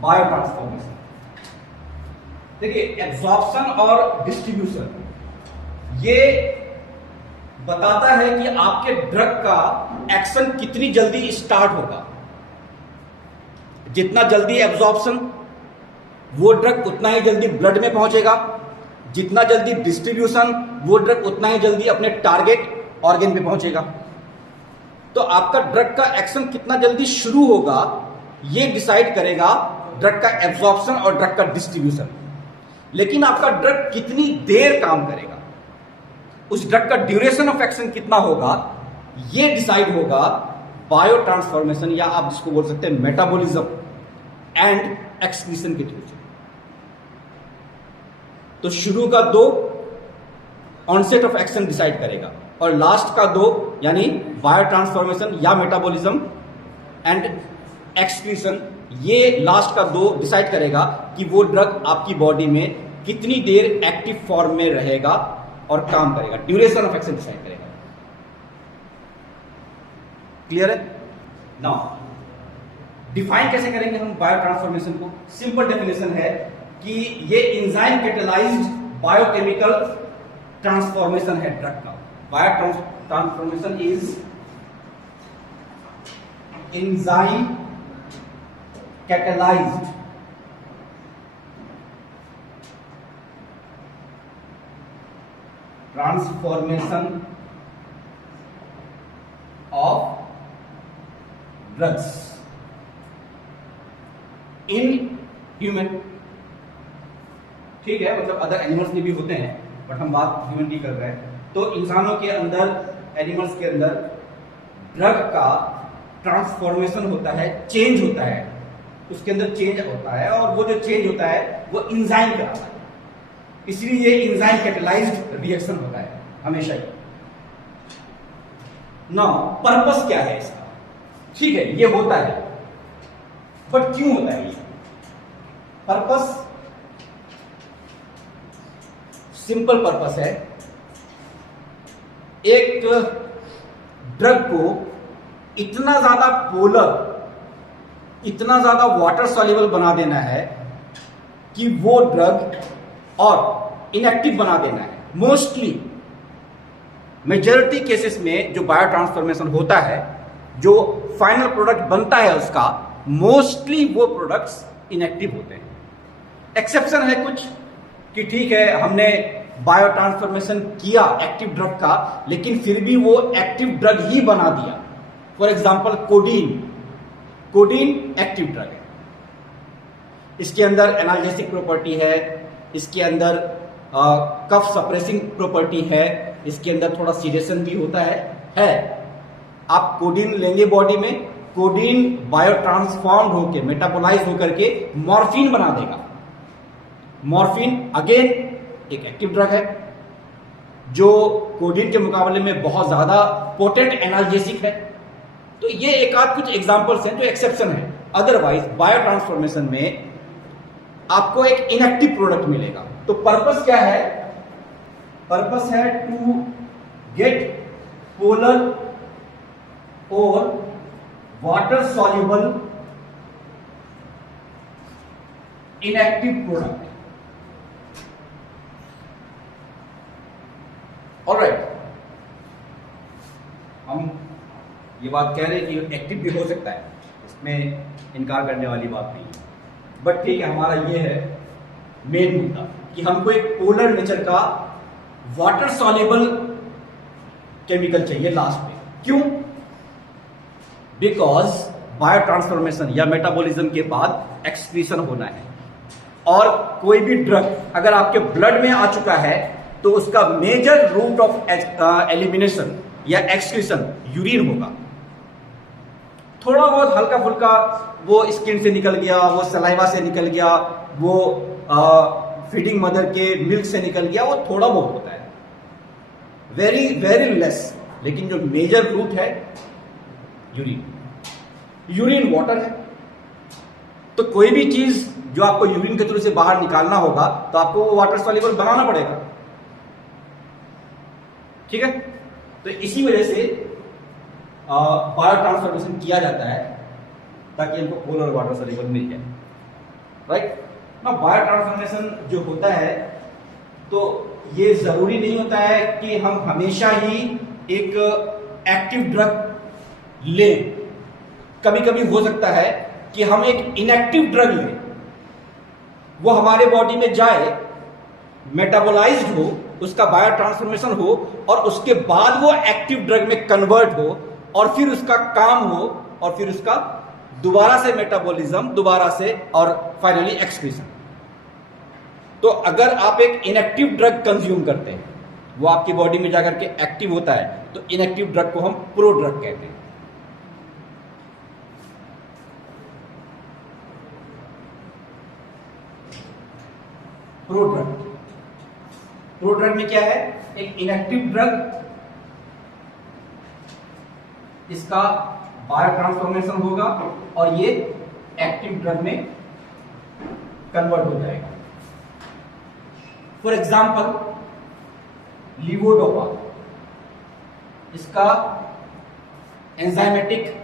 Bio transformation. देखिए, absorption और distribution ये बताता है कि आपके ड्रग का एक्शन कितनी जल्दी स्टार्ट होगा। जितना जल्दी एब्जॉर्प्शन, वो ड्रग उतना ही जल्दी ब्लड में पहुंचेगा। जितना जल्दी डिस्ट्रीब्यूशन, वो ड्रग उतना ही जल्दी अपने टारगेट ऑर्गन पे पहुंचेगा। तो आपका ड्रग का एक्शन कितना जल्दी शुरू होगा, ये डिसाइड करेगा ड्रग का एब्जॉर्प्शन और ड्रग का डिस्ट्रीब्यूशन। लेकिन आपका ड्रग कितनी देर काम करेगा, उस ड्रग का ड्यूरेशन ऑफ एक्शन कितना होगा, ये डिसाइड होगा बायो ट्रांसफॉर्मेशन, या आप जिसको बोल सकते हैं मेटाबॉलिज्म एंड एक्सक्रीशन के थ्रू। तो शुरू का 2 ऑनसेट ऑफ एक्शन डिसाइड करेगा, और लास्ट का 2 यानी बायो ट्रांसफॉर्मेशन या मेटाबॉलिज्म एंड एक्सक्रीशन, ये लास्ट का 2 डिसाइड करेगा कि वो ड्रग आपकी बॉडी में कितनी देर एक्टिव फॉर्म में रहेगा और काम करेगा। ड्यूरेशन ऑफ एक्शन डिसाइड करेगा। क्लियर है? नाउ डिफाइन कैसे करेंगे हम बायो ट्रांसफॉर्मेशन को? सिंपल डेफिनेशन है कि ये एंजाइम कैटेलाइज्ड बायोकेमिकल ट्रांसफॉर्मेशन है ड्रग का। Bio transformation is enzyme catalysed transformation of drugs in human. ठीक है, मतलब अदर एनिमल्स में भी होते हैं, बट हम बात ह्यूमन की कर रहे हैं। तो इंसानों के अंदर, एनिमल्स के अंदर ड्रग का ट्रांसफॉर्मेशन होता है, चेंज होता है, उसके अंदर चेंज होता है, और वो जो चेंज होता है वो एंजाइम कराता है। इसलिए ये एंजाइम कैटेलाइज्ड रिएक्शन होता है हमेशा ही। नाउ पर्पस क्या है इसका? ठीक है, ये होता है, बट क्यों होता है ये? पर्पस सिंपल पर्पस है, एक ड्रग को इतना ज्यादा पोलर, इतना ज्यादा वाटर सॉल्युबल बना देना है कि वो ड्रग, और इनएक्टिव बना देना है। मोस्टली मेजॉरिटी केसेस में जो बायो ट्रांसफॉर्मेशन होता है, जो फाइनल प्रोडक्ट बनता है उसका, मोस्टली वो प्रोडक्ट्स इनएक्टिव होते हैं। एक्सेप्शन है कुछ कि ठीक है, हमने बायो ट्रांसफॉर्मेशन किया एक्टिव ड्रग का, लेकिन फिर भी वो एक्टिव ड्रग ही बना दिया। For example codeine, codeine active drug है, इसके अंदर एनाल्जेसिक प्रॉपर्टी है, इसके अंदर कफ सप्रेसिंग प्रॉपर्टी है, इसके अंदर थोड़ा सीडेशन भी होता है। आप कोडीन लेंगे बॉडी में, कोडीन बायो ट्रांसफॉर्म्ड होकर, मेटाबोलाइज होकर के मॉर्फिन बना देगा। मॉर्फिन अगेन एक एक्टिव ड्रग है, जो कोडीन के मुकाबले में बहुत ज्यादा पोटेंट एनाल्जेसिक है। तो ये एक आध कुछ एग्जांपल्स हैं जो एक्सेप्शन है। अदरवाइज बायो ट्रांसफॉर्मेशन में आपको एक इनएक्टिव प्रोडक्ट मिलेगा। तो पर्पस क्या है? पर्पस है टू गेट पोलर और water soluble inactive product. Alright, हम ये बात कह रहे हैं कि एक्टिव भी हो सकता है, इसमें इनकार करने वाली बात नहीं है, बट ठीक है, हमारा ये है मेन मुद्दा कि हमको एक पोलर नेचर का वाटर सॉल्युबल केमिकल चाहिए लास्ट में। क्यों? बिकॉज बायो ट्रांसफॉर्मेशन या मेटाबॉलिज्म के बाद एक्सक्रीशन होना है, और कोई भी ड्रग अगर आपके ब्लड में आ चुका है तो उसका मेजर रूट ऑफ एलिमिनेशन या एक्सक्रीशन यूरिन होगा। थोड़ा बहुत हल्का फुल्का वो स्किन से निकल गया, वो सलाइवा से निकल गया, वो फीडिंग मदर के मिल्क से निकल गया, वो थोड़ा बहुत होता है, वेरी वेरी लेस। लेकिन जो मेजर रूट है यूरिन, यूरिन वाटर है। तो कोई भी चीज जो आपको यूरिन के थ्रू से बाहर निकालना होगा तो आपको वो वाटर सॉल्युबल बनाना पड़ेगा। ठीक है, तो इसी वजह से बायो ट्रांसफॉर्मेशन किया जाता है ताकि इनको पोलर वाटर सॉल्युबल मिल जाए। राइट ना। बायो ट्रांसफॉर्मेशन जो होता है तो ये जरूरी नहीं होता है कि हम हमेशा ही एक एक्टिव ड्रग लें। कभी कभी हो सकता है कि हम एक इनएक्टिव ड्रग लें, वो हमारे बॉडी में जाए, मेटाबोलाइज्ड हो, उसका बायो ट्रांसफॉर्मेशन हो और उसके बाद वो एक्टिव ड्रग में कन्वर्ट हो और फिर उसका काम हो और फिर उसका दोबारा से मेटाबॉलिज्म, दोबारा से और फाइनली एक्सक्रीशन। तो अगर आप एक इनएक्टिव ड्रग कंज्यूम करते हैं, वो आपकी बॉडी में जाकर के एक्टिव होता है, तो इनएक्टिव ड्रग को हम प्रो ड्रग कहते हैं। प्रोड्रग, प्रोड्रग में क्या है, एक इनएक्टिव ड्रग, इसका बायो ट्रांसफॉर्मेशन होगा और ये एक्टिव ड्रग में कन्वर्ट हो जाएगा। फॉर एग्जाम्पल लीवोडोपा, इसका एंजाइमेटिक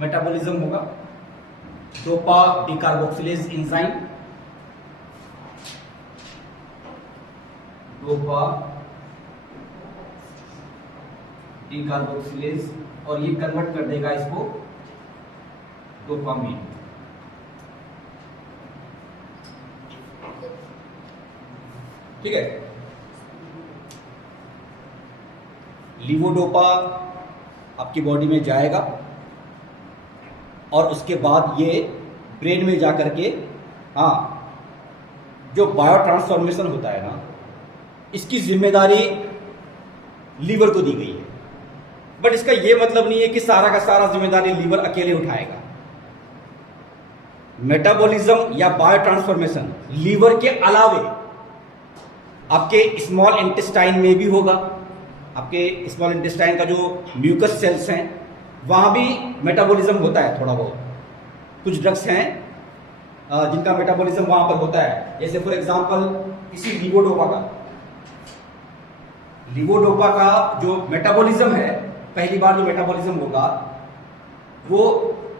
मेटाबॉलिज्म होगा, डोपा डिकार्बोक्सिलेज एंजाइम, डोपा डिकार्बोक्सिलेज, और ये कन्वर्ट कर देगा इसको डोपामीन। ठीक है, लीवोडोपा आपकी बॉडी में जाएगा और उसके बाद ये ब्रेन में जाकर के, हाँ, जो बायो ट्रांसफॉर्मेशन होता है ना, इसकी जिम्मेदारी लीवर को दी गई है। बट इसका यह मतलब नहीं है कि सारा का सारा जिम्मेदारी लीवर अकेले उठाएगा। मेटाबॉलिज्म या बायो ट्रांसफॉर्मेशन लीवर के अलावे आपके स्मॉल इंटेस्टाइन में भी होगा। आपके स्मॉल इंटेस्टाइन का जो म्यूकस सेल्स हैं, वहां भी मेटाबॉलिज्म होता है थोड़ा बहुत। कुछ ड्रग्स हैं जिनका मेटाबॉलिज्म वहां पर होता है, जैसे फॉर एग्जांपल किसी लीवोडोपा का जो मेटाबॉलिज्म है, पहली बार जो मेटाबॉलिज्म होगा वो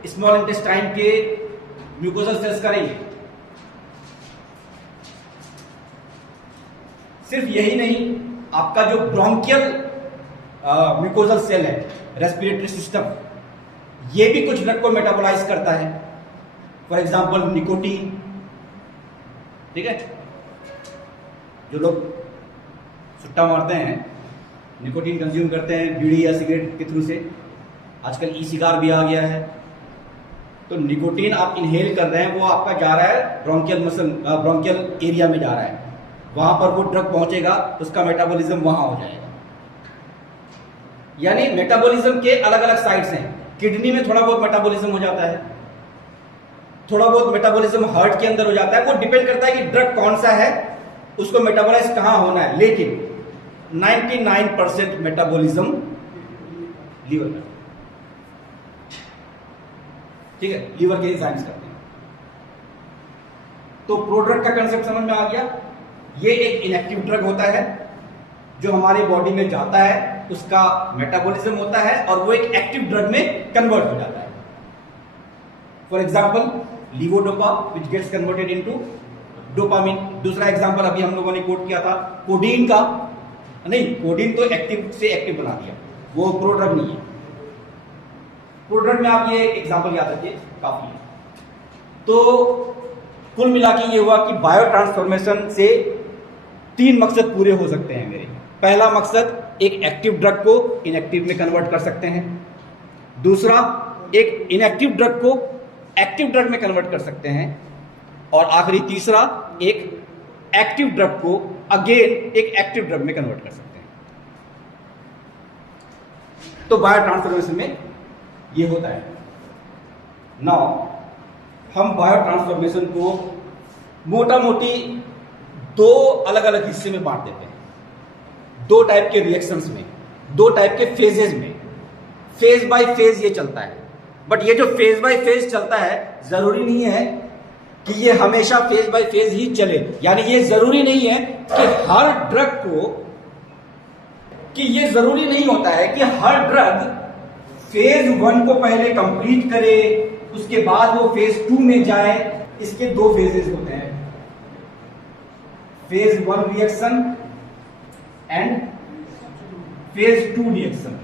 स्मॉल इंटेस्टाइन के म्यूकोजल सेल्स करेंगे। सिर्फ यही नहीं, आपका जो ब्रोंकियल म्यूकोजल सेल है, रेस्पिरेटरी सिस्टम, ये भी कुछ ड्रग को मेटाबोलाइज करता है। For example nicotine. ठीक है, जो लोग सुट्टा मारते हैं, निकोटीन कंज्यूम करते हैं बीड़ी या सिगरेट के थ्रू से, आजकल ई सिगार भी आ गया है, तो निकोटीन आप इनहेल कर रहे हैं, वो आपका जा रहा है ब्रोंकियल एरिया में जा रहा है, वहां पर वो ड्रग पहुंचेगा, उसका मेटाबॉलिज्म वहां हो जाएगा। यानी मेटाबॉलिज्म के अलग अलग साइट्स हैं। किडनी में थोड़ा बहुत मेटाबॉलिज्म हो जाता है, थोड़ा बहुत मेटाबॉलिज्म हार्ट के अंदर हो जाता है, वो डिपेंड करता है कि ड्रग कौन सा है, उसको मेटाबोलाइज कहां होना है। लेकिन 99% मेटाबॉलिज्म लीवर में, ठीक है, लीवर के एंजाइम्स करते हैं। तो प्रोड्रग का कंसेप्ट समझ में आ गया। ये एक इनएक्टिव ड्रग होता है जो हमारे बॉडी में जाता है, उसका मेटाबॉलिज्म होता है और वो एक एक्टिव ड्रग में कन्वर्ट हो जाता है। For example levodopa which gets converted into dopamine. दूसरा एग्जाम्पल अभी हम लोगों ने कोट किया था कोडीन का, नहीं, कोडीन तो एक्टिव से एक्टिव बना दिया, वो प्रोड्रग नहीं है। प्रोड्रग में आप ये एग्जाम्पल याद रखिए, काफी है। तो कुल मिला के ये हुआ कि बायो ट्रांसफॉर्मेशन से 3 मकसद पूरे हो सकते हैं मेरे। पहला मकसद, एक एक्टिव ड्रग को इनएक्टिव में कन्वर्ट कर सकते हैं। दूसरा, एक इनएक्टिव ड्रग को एक्टिव ड्रग में कन्वर्ट कर सकते हैं। और आखिरी तीसरा, एक एक्टिव ड्रग को अगेन एक एक्टिव ड्रग में कन्वर्ट कर सकते हैं। तो बायो ट्रांसफॉर्मेशन में ये होता है। नाउ हम बायो ट्रांसफॉर्मेशन को मोटा मोटी 2 अलग अलग हिस्से में बांट देते हैं, 2 टाइप के रिएक्शंस में, 2 टाइप के फेजेस में। फेज बाय फेज ये चलता है, बट ये जो फेज बाय फेज चलता है, जरूरी नहीं है कि ये हमेशा फेज बाय फेज ही चले। यानी ये जरूरी नहीं है कि हर ड्रग को, कि ये जरूरी नहीं होता है कि हर ड्रग फेज 1 को पहले कंप्लीट करे, उसके बाद वो फेज 2 में जाए, इसके 2 फेजेस होते हैं, phase 1 reaction and phase 2 reaction.